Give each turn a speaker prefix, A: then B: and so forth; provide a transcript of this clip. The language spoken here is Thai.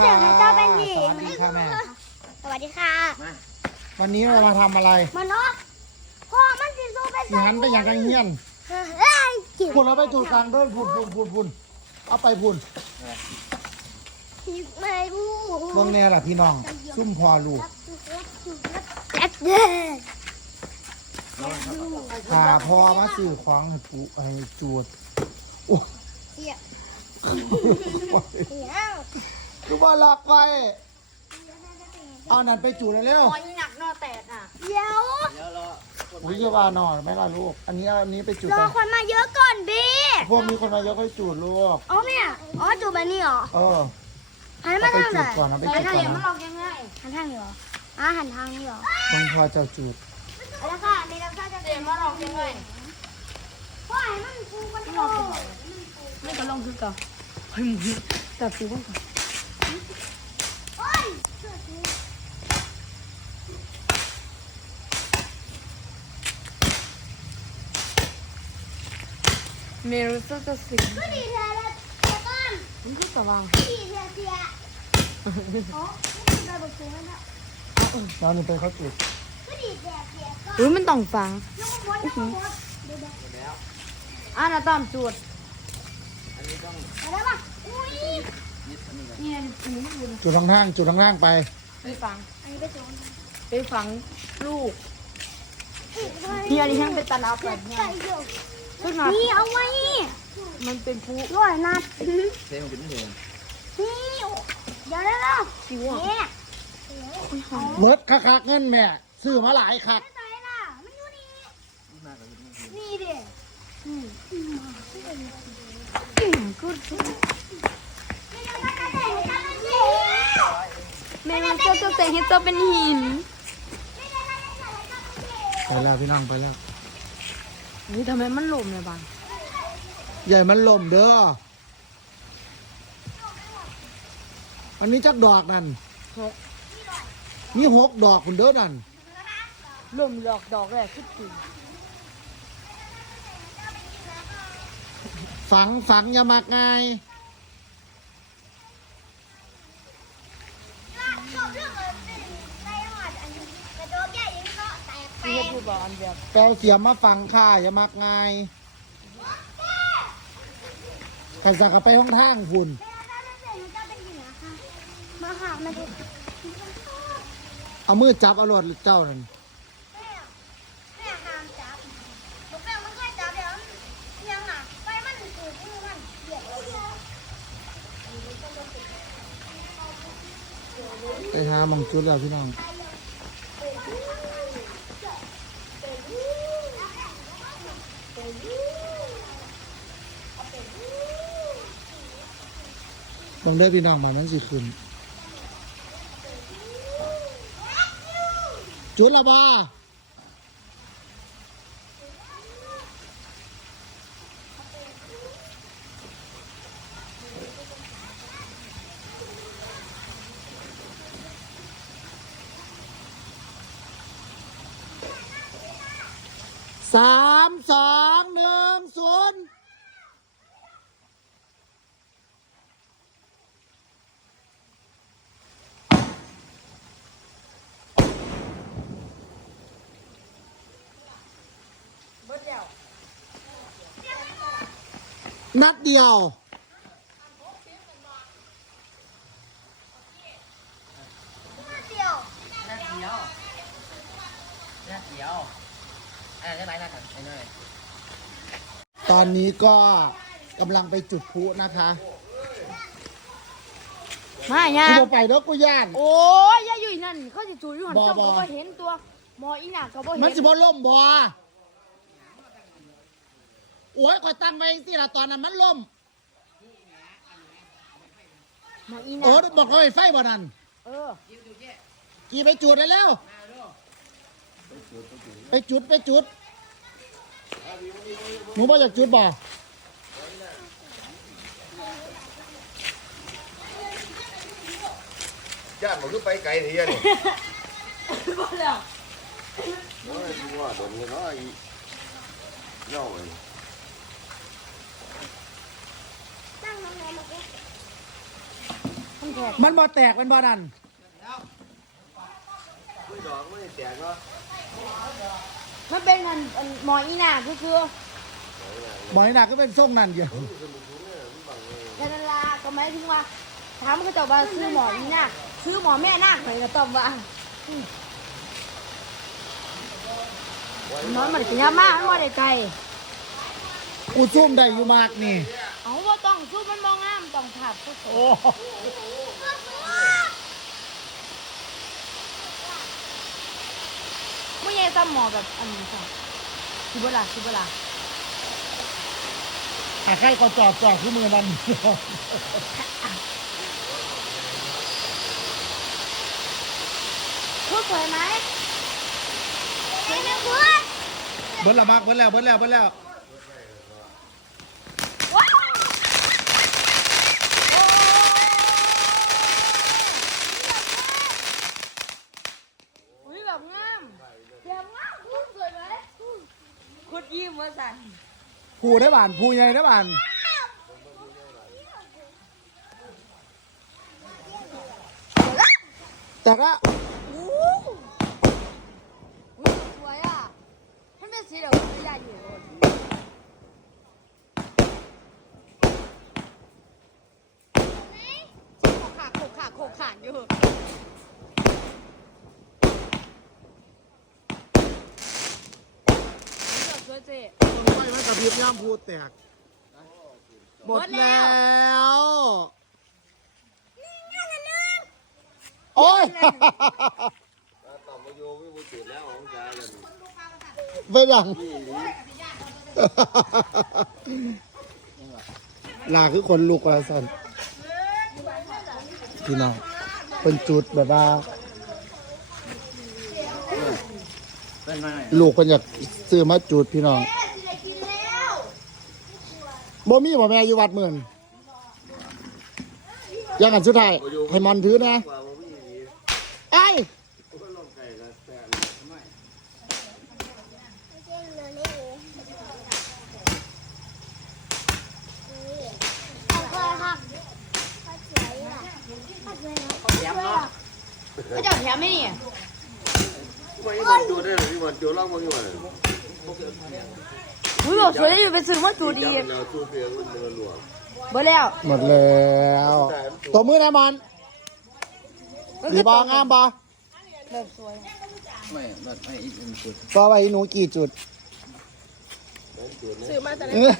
A: เสือกับเจ้าเป็นหญิ
B: ส
A: ง
B: วัสดีค่ะแม่
A: สวัสดีค่ะ
B: วันนี้เรามาทำอะไร
A: มานกพ่อมันสิสู้เป็น
B: สิหันไปอย่างไรเงี้ยน
A: เอ้ยจิ๋ว
B: พุ่นเราไปจูดกลางเดินพุ่นพุ่นพุ่นพุ่นเอาไปพุ่น
A: ไม่รู้
B: เบื้องแน่ล่ะพี่น้อง ซุ่มพอลูก
A: แจ็คเด้อ
B: พาพอมาสื่อของให้ปูให้จูดโอ้ย
A: เสียเสีย
B: คือว่าหลอกไปเอานั่นไปจูดเร็ว
C: พออีหนักนอแตกอะ
A: เดี๋ยว
B: ๆอุ้ยจะว่าหน่อยไหม่ล่ะลูก อันนี้เอาอันนี้ไปจูด
A: รอ
B: กัน
A: คนมาเยอะก่อนบี
B: พวกมีคนมายกให้จูดลูก
A: อ๋อเนี่ยอ๋อจูบแบบนี้เหรอ
B: เออ
A: หัน
B: เอา
A: มา
B: ไปจูดก่อนเอาไปจูด
C: ถ้า
B: ก่อ
C: เห็
B: น
C: นมัน
B: นะ
C: ลองยังไง
A: หันทางนี้เหรออะหันทางนี้เหรอ
B: มึงพอเจ้าจูด
A: เอาละค่ะในเราจะจะ
C: เห็นมันลองยังไง
A: พ่อให้มันฟูมันโต
C: ไม่ก็ลองคือเก่าเฮ้ยมึงจับสิว่าก่อน
A: โอ้ย
C: เมรุสจะสิ
A: ก็ดีเธอแล้วเดี๋ยวก่อน
C: มันก็สว่าง
A: ดีเธอเสียอ๋อไม่ได้บอกสูงแล้ว
B: แล้วนี่ไปเขาจูด
A: ก็ดีเสียเสียก่อน
C: อุ้ยมันต้องฟัง
A: ยกมือยกมือเดี๋ยวเดี๋ยว
C: อะนะตามจูด
A: อะไรวะอุ้ย
C: เนี่ยอันนี้อยู่
B: จูดทางห้างจูดทางห้างไป
C: ไปฟัง
A: อันนี้ไปสูง
C: ไปฟังลูก
A: นี่
C: นี่อันนี้ทั้งเป็นตาลาแปดเนี่ย
A: ใส่เดี๋ยว
C: ขึ้นมา
A: นี่เอาไว้
C: มันเป็นผู้
A: ร้อยนัด
D: เท่มันเป็นเท่
A: นี่เดี๋ยวแล้วเนาะ
C: คิวอะ
A: เนี่ย
B: เมิดคักๆเงินแม่ซื้อมาหลายคัก
A: ไม่ใส่ล่ะมันอยู่นี่นี่ดิ
C: กู
A: ไม่ได้มาแต่งกันเลย
C: แม่มันจะจะแต่งให้ตัวเป็นหิน
B: ไปแล้วพี่น้องไปแล้ว
C: นี่ทำไมมันหลุมเนี่ยบ้าง
B: ใหญ่มันล่มเด้ออันนี้จักดอกนั่น
C: หก
B: มีหกดอกคุณเด้อนั่น
C: หลุมดอกดอกแรกขึ้นจริง
B: ฝังฝังอย่ามักง่าย
A: ชอบเรื่องอะไรในจังหวัดอันนี้กระโดดใหญ่ยังก็แตกแป
C: ที่
A: ล
C: จะพูดบ
B: แปลเสียมมาฝังค่าอย่ามักง่ายขันสักกะไปห้องทางคุณ
A: มาหามาดู
B: เอามือจับเอารถเจ้านั่น
A: แม่แม่ห้ามจับลูกแม่มันเคยจับเดี๋ยวยังอะไปมันถูกมือมันเดียว
B: ไปหามองจุดแล้วพี่น้อง บางเด้อพี่น้องมานั้นสิขึ้นจุดละบาสามสองหนึ่งศูนย์ นัดเดียว
A: เดียว
D: นัดเดียว นัดเดียวอ่าได้ไหมนัดกันไอ้น้อย
B: ตอนนี้ก็กำลังไปจุดพลุนะคะ
C: ไม่ยา
B: กูบ่ไปเด้อกูย่าน
C: โอ้ยอย่าอยู่นั่นเขาจะจูอยู่หัน
B: บ่
C: เจ้า
B: บ่
C: ก็บ่เห็นตัวหมออีหนักก็บ่เห็น
B: มันสิบ่ล่มบ่ โอ้ยคอยตั้งไว้สิล่ะตอนนั้นมันล่ม
C: หมออีหนั
B: โอ้
C: ก
B: บอกเขาไฟไฟบ่นั่น
C: เออ
B: กี่ไปจุดได้แล้วไปจุดไปจุดหนูบ่อยากจุดบ่
E: ญาติมันก็ไปไกลทีเดียวนี่
C: บ่แล้ว
E: โอ้ยกูว่าโดนเนาะอีเน่าเลย
A: ตั้งน้ำแม่มาเก็บ
C: พมันแตก
B: มันบ่แตกมันบ่ดัน
E: ไม่ดอกไม่แตกเนาะ
C: มันเป็นอันอันหมออีน่าก็คือ
B: บ่อยหนักก็เป็นส่งนั่นอยู่
C: แคนาดาก็หมายถึงว่าถามเขาเจะว่าซื้อหมออีน่าซื้อหมอแม่นาคไปก็ตอบว่ามันมันเป็นยามากมันบ่ได้ใจ
B: กูซุ่มได้อยู่มากนี่
C: เอาว่า ต้องสู้มันมองงามต้องถับทุกคน
B: โอ้
C: ไม่ใช่ซ้ำหมอแบบอันนี้ค่ะคือเวลาคือเวลา
B: หาใครก็จอบจอบคือมือนั่น
C: พูดสวยไหม
A: เห็นไหมคุณ
B: เบิ้ลละมากเบิ้ลแล้วเบิ้ลแล้วเบิ้ลแล้ว
C: ว้าวโอ้ยแบบงามแบบงามพูดสวยไหมคุด ยิ้มว่าสัน
B: ผู้ได้บานผู้ใหญ่ได้บานแต่ก็
C: อู้หูสวยอะมันเป็นสีเหลืองไม่ได้อยู่โคขาโคขาโคขาอยู่ แบบสวยเจ๊
B: ไม่ไม่กระพริบย่ามพูดแตก หมดแล้ว โอ้ย
E: ต่อมาโยไม่บูจุดแล้วของใจกัน
B: ไปหลังลาคือคนลูกว่าสันพี่น้องเป็นจุดแบบว่า
D: เป็นมา
B: ลูกคนอยาก ซื้อมาจุดพี่น้อง
A: แม่สิได้กินแล้ว
B: บ่มีบ่แม่อยู่วัดเมืองยังกันสุดท้ายให้มอนถือนะ
E: ว่ามันไม่ดี
B: ไอ้ย
E: ก็ลงไก่กันแต่
A: ขอบคุณครับขอบคุณค่ะขอบคุณครับ
D: แย้มเนาะ
C: ไม่เจ้าแถมไม่นี่
E: ไม่มันจุดได้หรอพี่มันจุดล่องมันอยู่เลย
C: อุ้ยบอกสวยอยู่ไปซื้อมาจูดี
E: เราตู้เพียงมันเดินหลวง
C: เบอร์แล้ว
B: หมดแล้วตัวมือนะมอนดีบองามบอ
C: แบบสวย
D: ไม่ไม่ไม่อีกหนึ่งจุด
B: ก็ไว้หนูกี่จุด
C: ซื้อมาแต่
B: เออ